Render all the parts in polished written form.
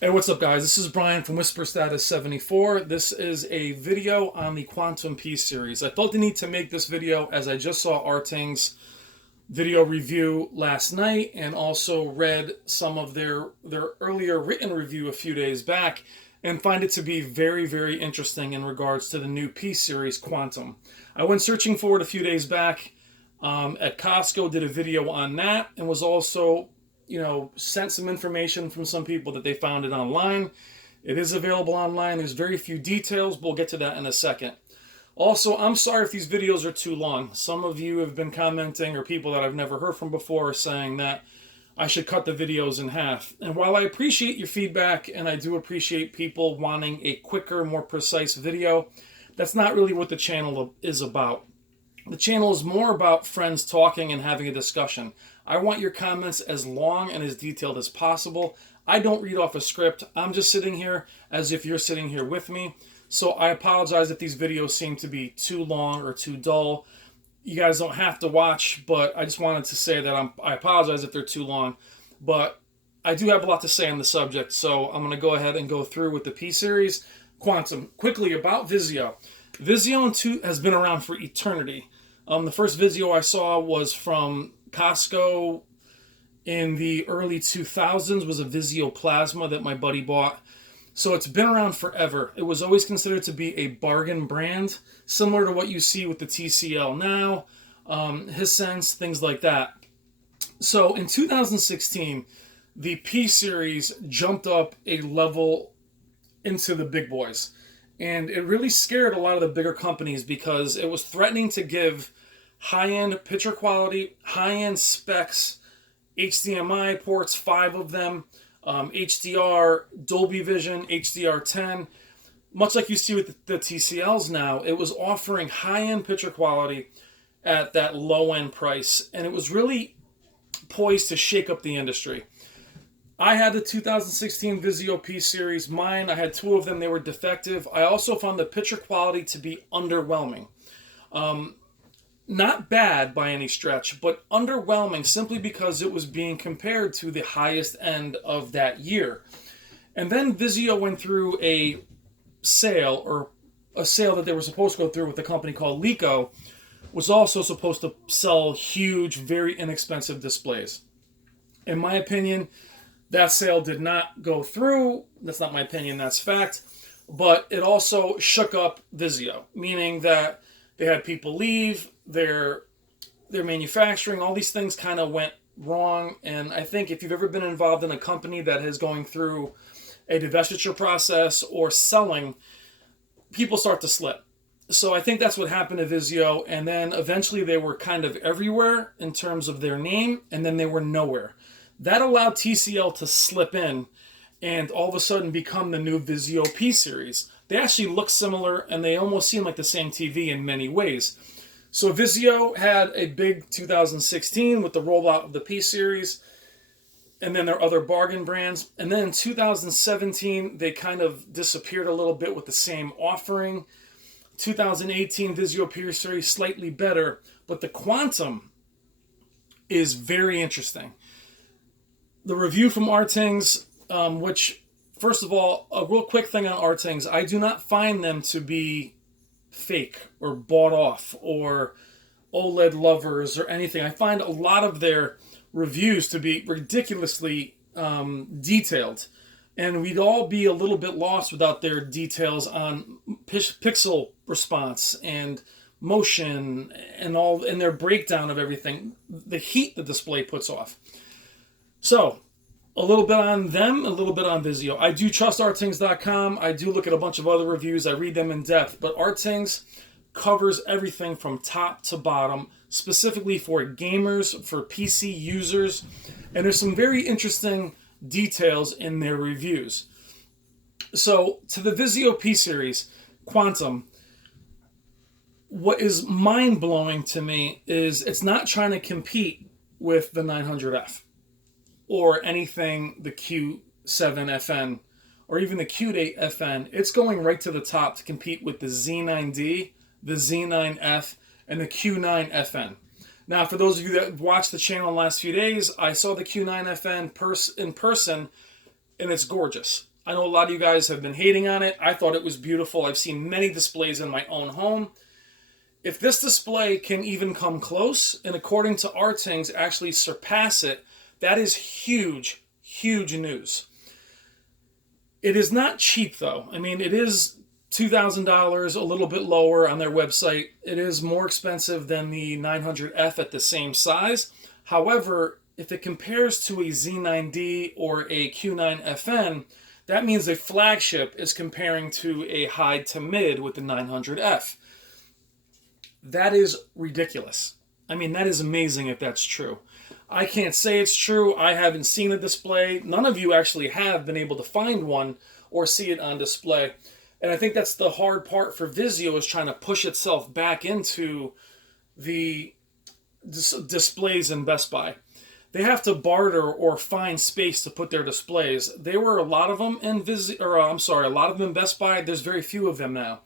Hey, what's up, guys? This is Brian from Whisper Status 74. This is a video on the Quantum P series. I felt the need to make this video as I just saw Arting's video review last night and also read some of their earlier written review a few days back and find it to be very, very interesting in regards to the new P series Quantum. I went searching for it a few days back at Costco, did a video on that, and was also sent some information from some people that they found it online. It is available online. There's very few details, but we'll get to that in a second. Also, I'm sorry if these videos are too long. Some of you have been commenting, or people that I've never heard from before, are saying that I should cut the videos in half. And while I appreciate your feedback, and I do appreciate people wanting a quicker, more precise video, that's not really what the channel is about. The channel is more about friends talking and having a discussion. I want your comments as long and as detailed as possible. I don't read off a script. I'm just sitting here as if you're sitting here with me. So I apologize if these videos seem to be too long or too dull. You guys don't have to watch, but I just wanted to say that I apologize if they're too long. But I do have a lot to say on the subject, so I'm going to go ahead and go through with the P series. Quantum. Quickly about Vizio. Vizio has been around for eternity. The first Vizio I saw was from Costco in the early 2000s, was a Vizio Plasma that my buddy bought. So it's been around forever. It was always considered to be a bargain brand, similar to what you see with the TCL now, Hisense, things like that. So in 2016, the P series jumped up a level into the big boys. And it really scared a lot of the bigger companies because it was threatening to give high-end picture quality, high-end specs, HDMI ports, 5 of them, HDR, Dolby Vision, HDR10. Much like you see with the TCLs now, it was offering high-end picture quality at that low-end price. And it was really poised to shake up the industry. I had the 2016 Vizio P series. Mine, I had 2 of them. They were defective. I also found the picture quality to be underwhelming. Not bad by any stretch, but underwhelming simply because it was being compared to the highest end of that year. And then Vizio went through a sale, or a sale that they were supposed to go through with a company called Lico, was also supposed to sell huge, very inexpensive displays. In my opinion, that sale did not go through. That's not my opinion, that's fact. But it also shook up Vizio, meaning that they had people leave, their manufacturing, all these things kind of went wrong. And I think if you've ever been involved in a company that is going through a divestiture process or selling, people start to slip. So I think that's what happened to Vizio. And then eventually they were kind of everywhere in terms of their name, and then they were nowhere. That allowed TCL to slip in and all of a sudden become the new Vizio P series. They actually look similar and they almost seem like the same TV in many ways. So Vizio had a big 2016 with the rollout of the P series and then their other bargain brands. And then in 2017, they kind of disappeared a little bit with the same offering. 2018 Vizio P series slightly better, but the Quantum is very interesting. The review from Artings, which, first of all, a real quick thing on Artings, I do not find them to be fake or bought off or OLED lovers or anything. I find a lot of their reviews to be ridiculously detailed, and we'd all be a little bit lost without their details on pixel response and motion and all, and their breakdown of everything, the heat the display puts off. So, a little bit on them, a little bit on Vizio. I do trust Artings.com. I do look at a bunch of other reviews. I read them in depth. But Artings covers everything from top to bottom, specifically for gamers, for PC users. And there's some very interesting details in their reviews. So, to the Vizio P series, Quantum, what is mind-blowing to me is it's not trying to compete with the 900F. Or anything the Q7FN or even the Q8FN. It's going right to the top to compete with the Z9D, the Z9F, and the Q9FN. Now, for those of you that watched the channel in the last few days, I saw the Q9FN in person and it's gorgeous. I know a lot of you guys have been hating on it. I thought it was beautiful. I've seen many displays in my own home. If this display can even come close, and according to Artings, actually surpass it, that is huge, huge news. It is not cheap, though. I mean, it is $2,000, a little bit lower on their website. It is more expensive than the 900F at the same size. However, if it compares to a Z9D or a Q9FN, that means a flagship is comparing to a high to mid with the 900F. That is ridiculous. I mean, that is amazing if that's true. I can't say it's true. I haven't seen a display. None of you actually have been able to find one or see it on display. And I think that's the hard part for Vizio, is trying to push itself back into the displays in Best Buy. They have to barter or find space to put their displays. There were a lot of them in a lot of them in Best Buy. There's very few of them now.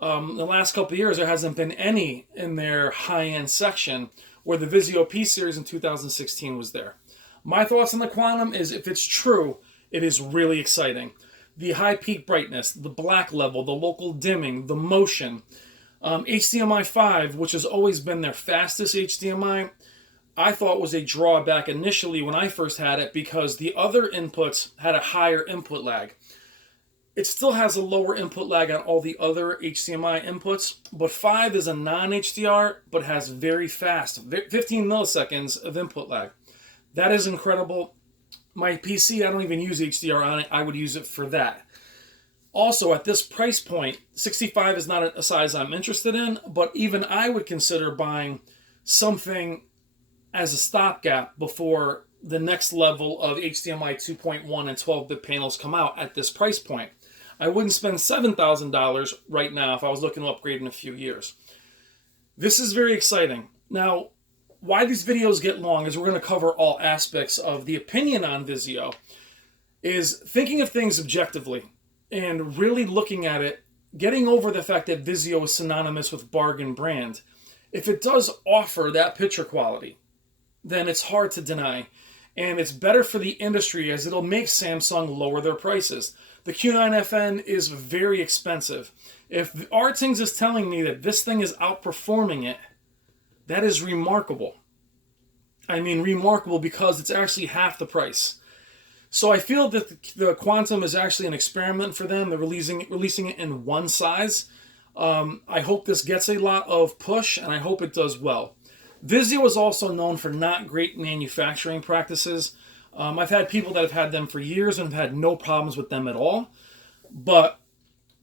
The last couple of years, there hasn't been any in their high-end section, where the Vizio P-Series in 2016 was there. My thoughts on the Quantum is, if it's true, it is really exciting. The high peak brightness, the black level, the local dimming, the motion. HDMI 5, which has always been their fastest HDMI, I thought was a drawback initially when I first had it, because the other inputs had a higher input lag. It still has a lower input lag on all the other HDMI inputs, but 5 is a non-HDR, but has very fast, 15 milliseconds of input lag. That is incredible. My PC, I don't even use HDR on it. I would use it for that. Also, at this price point, 65 is not a size I'm interested in, but even I would consider buying something as a stopgap before the next level of HDMI 2.1 and 12-bit panels come out at this price point. I wouldn't spend $7,000 right now if I was looking to upgrade in a few years. This is very exciting. Now, why these videos get long is we're going to cover all aspects of the opinion on Vizio, is thinking of things objectively and really looking at it, getting over the fact that Vizio is synonymous with bargain brand. If it does offer that picture quality, then it's hard to deny. And it's better for the industry, as it'll make Samsung lower their prices. The Q9FN is very expensive. If Artings is telling me that this thing is outperforming it, that is remarkable. I mean, remarkable, because it's actually half the price. So I feel that the Quantum is actually an experiment for them. They're releasing it in one size. I hope this gets a lot of push, and I hope it does well. Vizio is also known for not great manufacturing practices. I've had people that have had them for years and have had no problems with them at all. But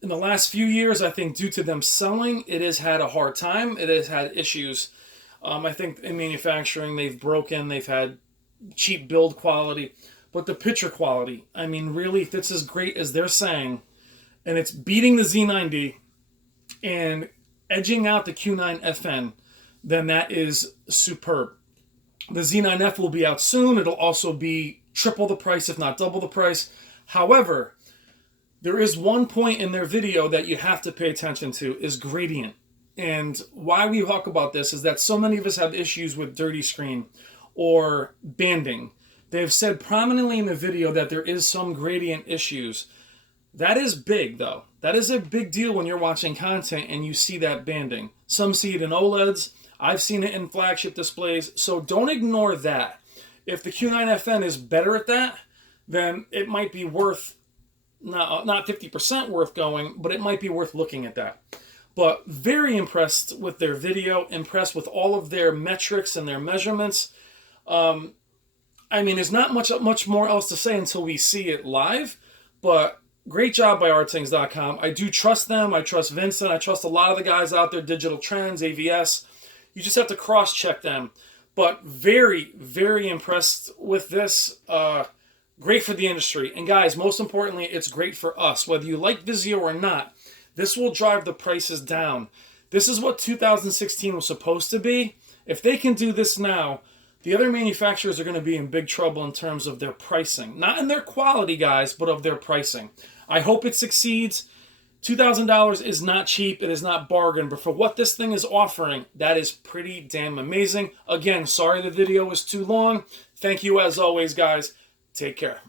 in the last few years, I think due to them selling, it has had a hard time. It has had issues. I think in manufacturing, they've broken. They've had cheap build quality. But the picture quality, I mean, really, if it's as great as they're saying, and it's beating the Z9D and edging out the Q9FN, then that is superb. The Z9F will be out soon. It'll also be triple the price, if not double the price. However, there is one point in their video that you have to pay attention to, is gradient. And why we talk about this is that so many of us have issues with dirty screen or banding. They've said prominently in the video that there is some gradient issues. That is big, though. That is a big deal when you're watching content and you see that banding. Some see it in OLEDs. I've seen it in flagship displays, so don't ignore that. If the Q9FN is better at that, then it might be worth, not 50% worth going, but it might be worth looking at that. But very impressed with their video, impressed with all of their metrics and their measurements. I mean, there's not much more else to say until we see it live, but great job by Artings.com. I do trust them. I trust Vincent. I trust a lot of the guys out there, Digital Trends, AVS. You just have to cross-check them. But very, very impressed with this. Great for the industry. And guys, most importantly, it's great for us. Whether you like Vizio or not, this will drive the prices down. This is what 2016 was supposed to be. If they can do this now, the other manufacturers are going to be in big trouble in terms of their pricing. Not in their quality, guys, but of their pricing. I hope it succeeds. $2,000 is not cheap. It is not bargain. But for what this thing is offering, that is pretty damn amazing. Again, sorry the video was too long. Thank you as always, guys. Take care.